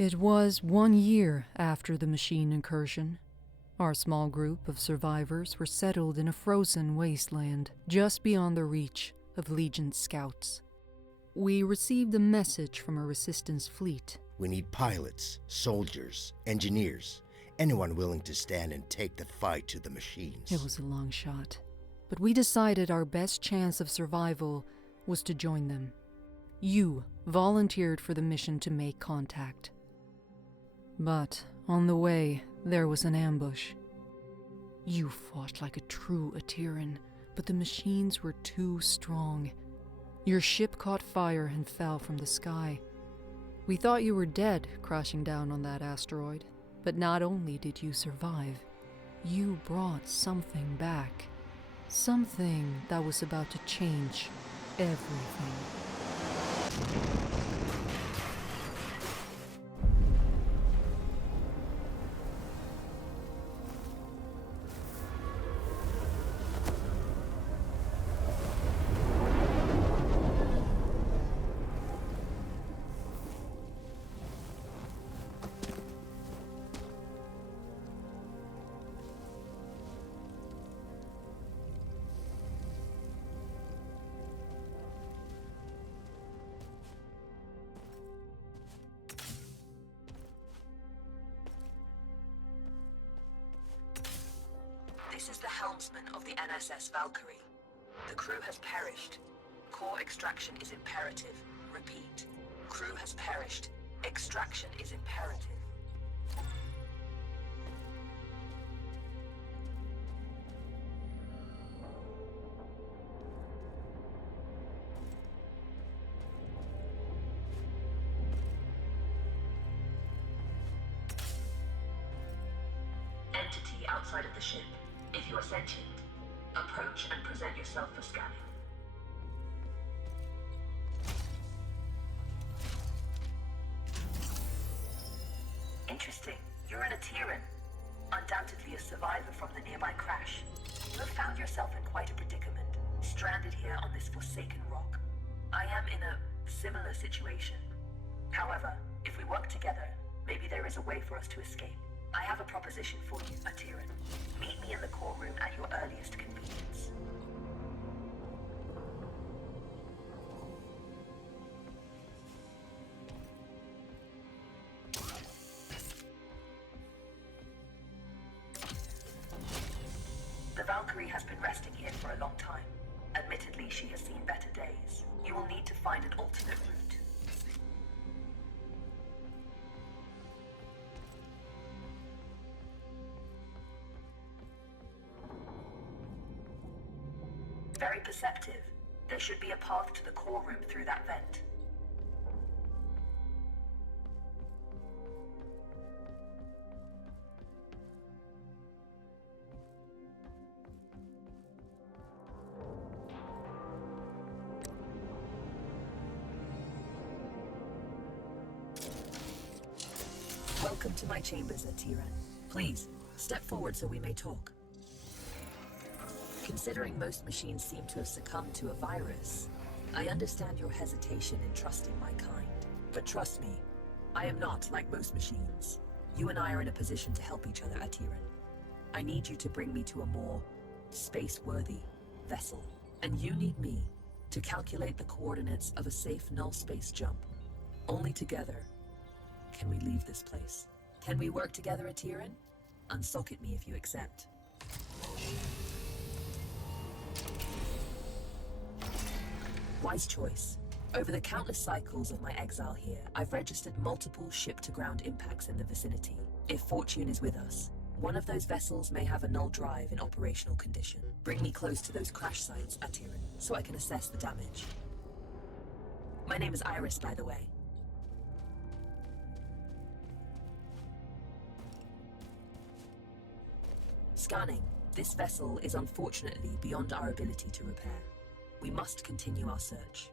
It was 1 year after the machine incursion. Our small group of survivors were settled in a frozen wasteland just beyond the reach of Legion scouts. We received a message from a resistance fleet. We need pilots, soldiers, engineers, anyone willing to stand and take the fight to the machines. It was a long shot, but we decided our best chance of survival was to join them. You volunteered for the mission to make contact. But on the way, there was an ambush. You fought like a true Atiran, but the machines were too strong. Your ship caught fire and fell from the sky. We thought you were dead crashing down on that asteroid, but not only did you survive, you brought something back. Something that was about to change everything. This is the helmsman of the NSS Valkyrie. The crew has perished. Core extraction is imperative. Repeat. Crew has perished. Extraction is imperative. Entity outside of the ship. If you are sentient, approach and present yourself for scanning. Interesting. You're an Atiran. Undoubtedly a survivor from the nearby crash. You have found yourself in quite a predicament, stranded here on this forsaken rock. I am in a similar situation. However, if we work together, maybe there is a way for us to escape. I have a proposition for you, Atiran. Meet me in the core room at your earliest convenience. The Valkyrie has been resting here for a long time. Admittedly, she has seen better days. You will need to find an alternate route. Very perceptive. There should be a path to the core room through that vent. Welcome to my chambers, Atiran. Please, step forward so we may talk. Considering most machines seem to have succumbed to a virus, I understand your hesitation in trusting my kind. But trust me, I am not like most machines. You and I are in a position to help each other, Atiran. I need you to bring me to a more space-worthy vessel. And you need me to calculate the coordinates of a safe null space jump. Only together can we leave this place. Can we work together, Atiran? Unsocket me if you accept. Wise choice. Over the countless cycles of my exile here, I've registered multiple ship-to-ground impacts in the vicinity. If fortune is with us, one of those vessels may have a null drive in operational condition. Bring me close to those crash sites, Atiran, so I can assess the damage. My name is Iris, by the way. Scanning. This vessel is unfortunately beyond our ability to repair. We must continue our search.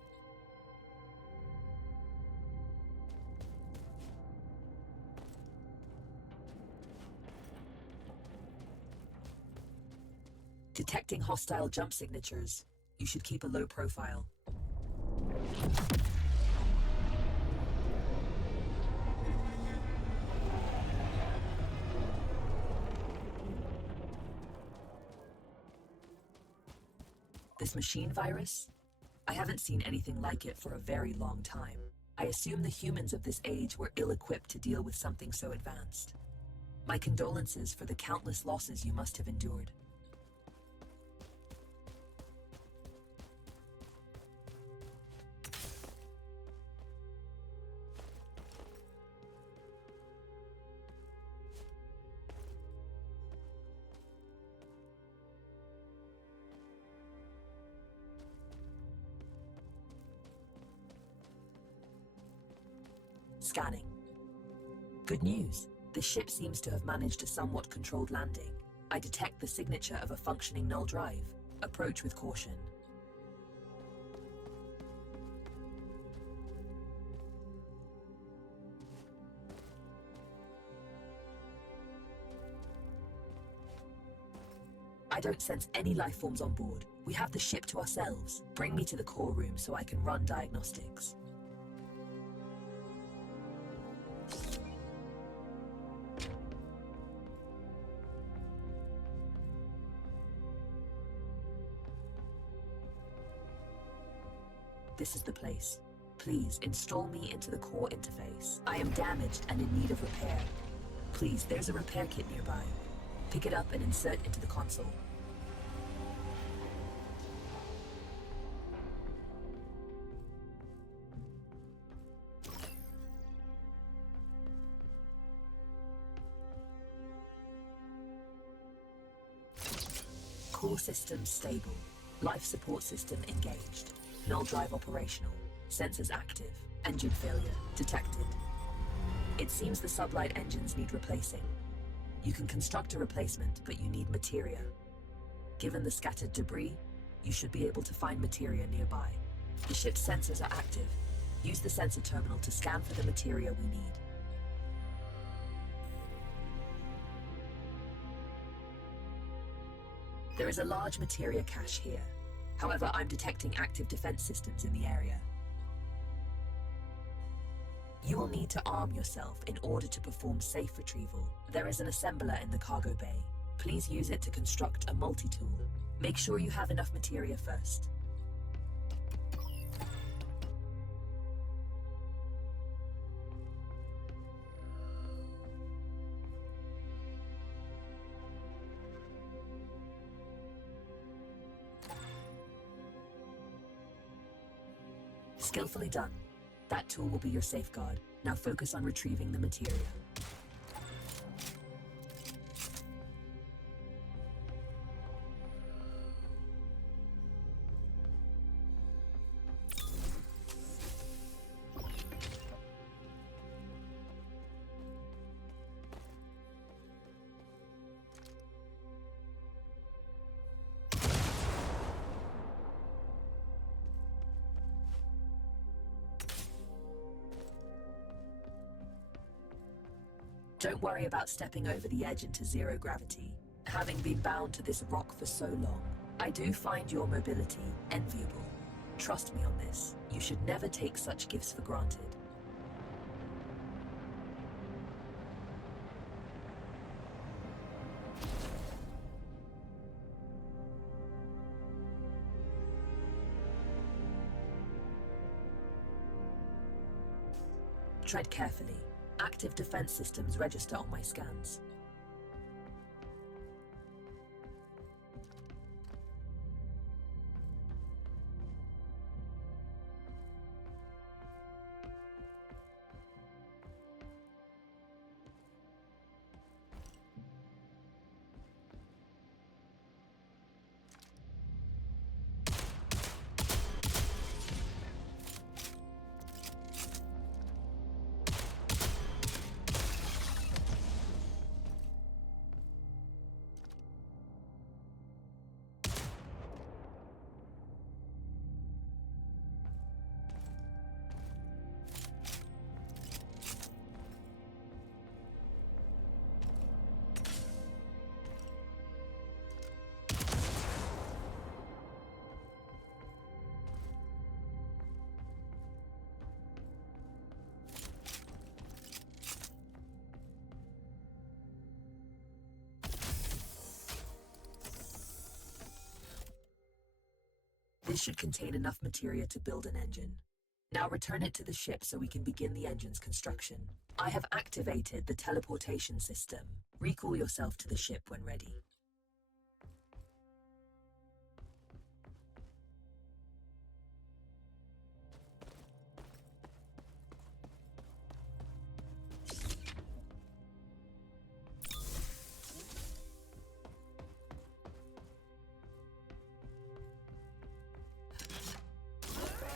Detecting hostile jump signatures. You should keep a low profile. This machine virus? I haven't seen anything like it for a very long time. I assume the humans of this age were ill-equipped to deal with something so advanced. My condolences for the countless losses you must have endured. Scanning. Good news. The ship seems to have managed a somewhat controlled landing. I detect the signature of a functioning null drive. Approach with caution. I don't sense any life forms on board. We have the ship to ourselves. Bring me to the core room so I can run diagnostics. This is the place. Please install me into the core interface. I am damaged and in need of repair. Please, there's a repair kit nearby. Pick it up and insert into the console. Core system stable. Life support system engaged. Null drive operational. Sensors active. Engine failure detected. It seems the sublight engines need replacing. You can construct a replacement, but you need materia. Given the scattered debris, you should be able to find materia nearby. The ship's sensors are active. Use the sensor terminal to scan for the materia we need. There is a large materia cache here. However, I'm detecting active defense systems in the area. You will need to arm yourself in order to perform safe retrieval. There is an assembler in the cargo bay. Please use it to construct a multi-tool. Make sure you have enough materia first. Skillfully done. That tool will be your safeguard. Now focus on retrieving the materia. Don't worry about stepping over the edge into zero gravity. Having been bound to this rock for so long, I do find your mobility enviable. Trust me on this. You should never take such gifts for granted. Tread carefully. Active defense systems register on my scans. This should contain enough materia to build an engine. Now return it to the ship so we can begin the engine's construction. I have activated the teleportation system. Recall yourself to the ship when ready.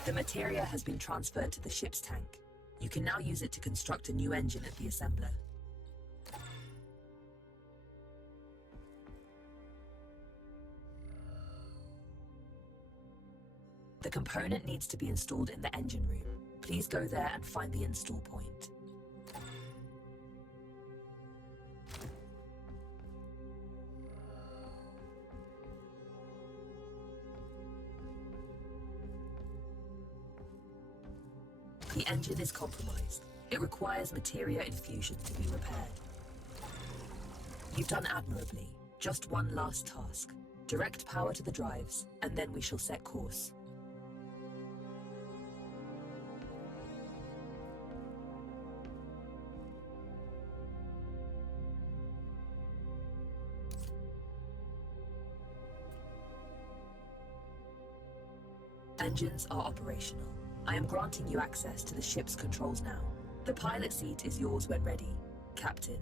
The materia has been transferred to the ship's tank. You can now use it to construct a new engine at the assembler. The component needs to be installed in the engine room. Please go there and find the install point. The engine is compromised. It requires materia infusion to be repaired. You've done admirably. Just one last task. Direct power to the drives, and then we shall set course. Engines are operational. I am granting you access to the ship's controls now. The pilot seat is yours when ready, Captain.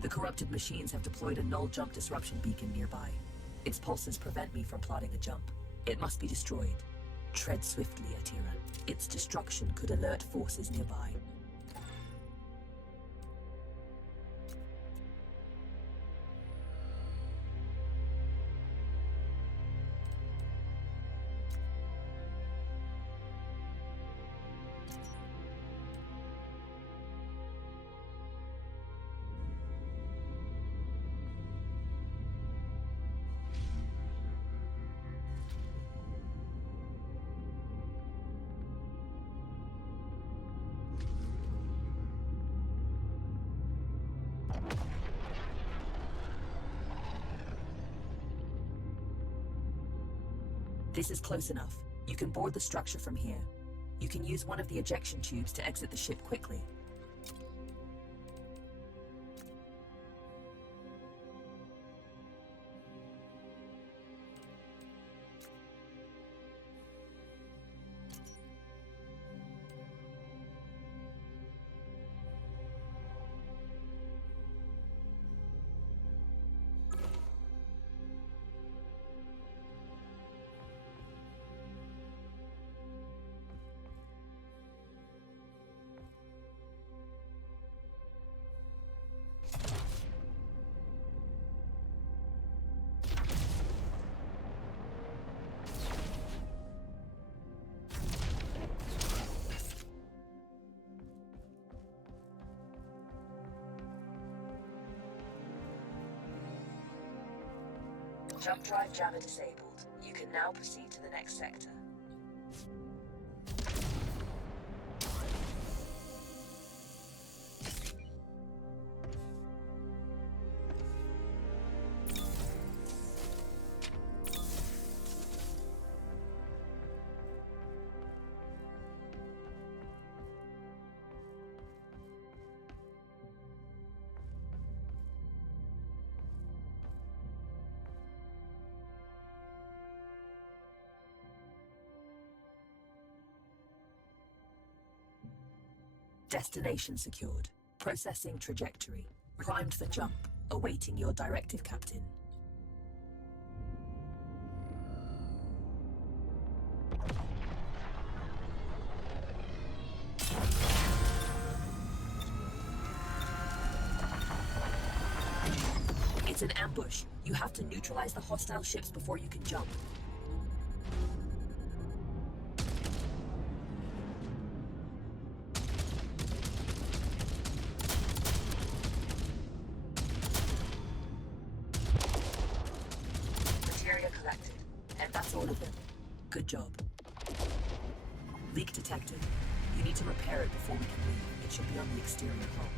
The corrupted machines have deployed a null jump disruption beacon nearby. Its pulses prevent me from plotting a jump. It must be destroyed. Tread swiftly, Atira. Its destruction could alert forces nearby. This is close enough. You can board the structure from here. You can use one of the ejection tubes to exit the ship quickly. Jump drive jammer disabled. You can now proceed to the next sector. Destination secured. Processing trajectory. Primed for jump. Awaiting your directive, Captain. It's an ambush. You have to neutralize the hostile ships before you can jump. Good job. Leak detected. You need to repair it before we can leave. It should be on the exterior hull.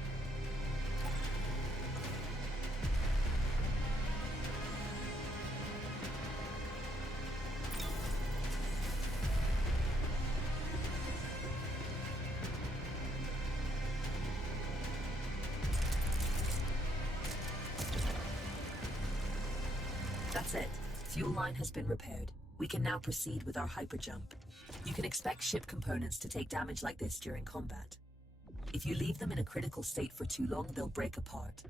That's it. Fuel line has been repaired. We can now proceed with our hyperjump. You can expect ship components to take damage like this during combat. If you leave them in a critical state for too long, they'll break apart.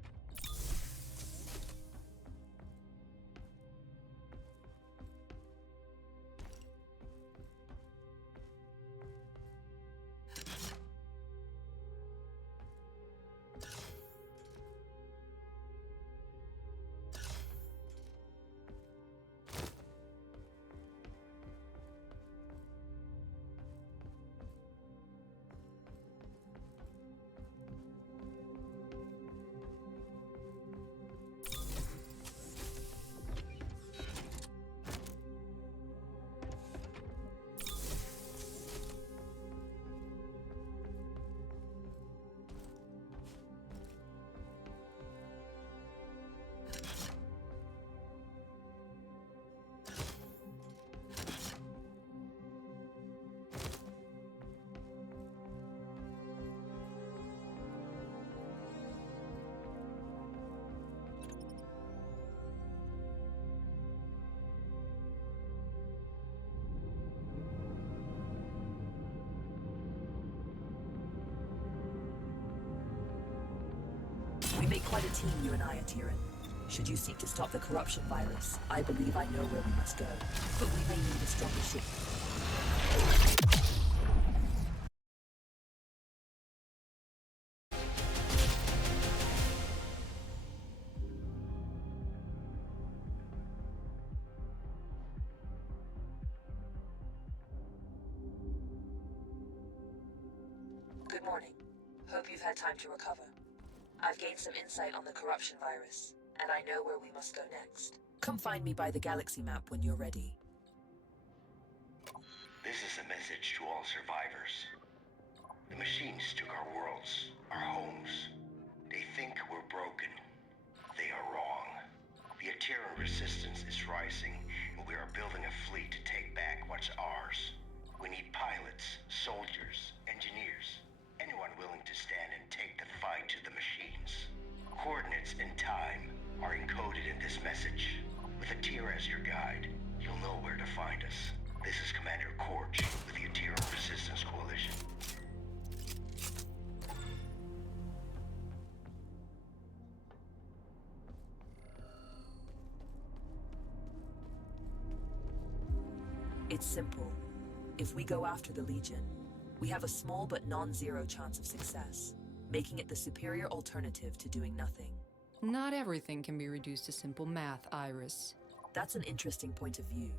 We make quite a team, you and I, Atiran. Should you seek to stop the corruption virus, I believe I know where we must go. But we may need a stronger ship. Good morning. Hope you've had time to recover. I've gained some insight on the corruption virus, and I know where we must go next. Come find me by the galaxy map when you're ready. This is a message to all survivors. The machines took our worlds, our homes. They think we're broken. They are wrong. The Atiran resistance is rising, and we are building a fleet to take back what's ours. We need pilots, soldiers, engineers, anyone willing to stand and take the fight to the machines. Coordinates and time are encoded in this message. With Atira as your guide, you'll know where to find us. This is Commander Korch with the Atira Resistance Coalition. It's simple. If we go after the Legion, we have a small but non-zero chance of success, making it the superior alternative to doing nothing. Not everything can be reduced to simple math, Iris. That's an interesting point of view.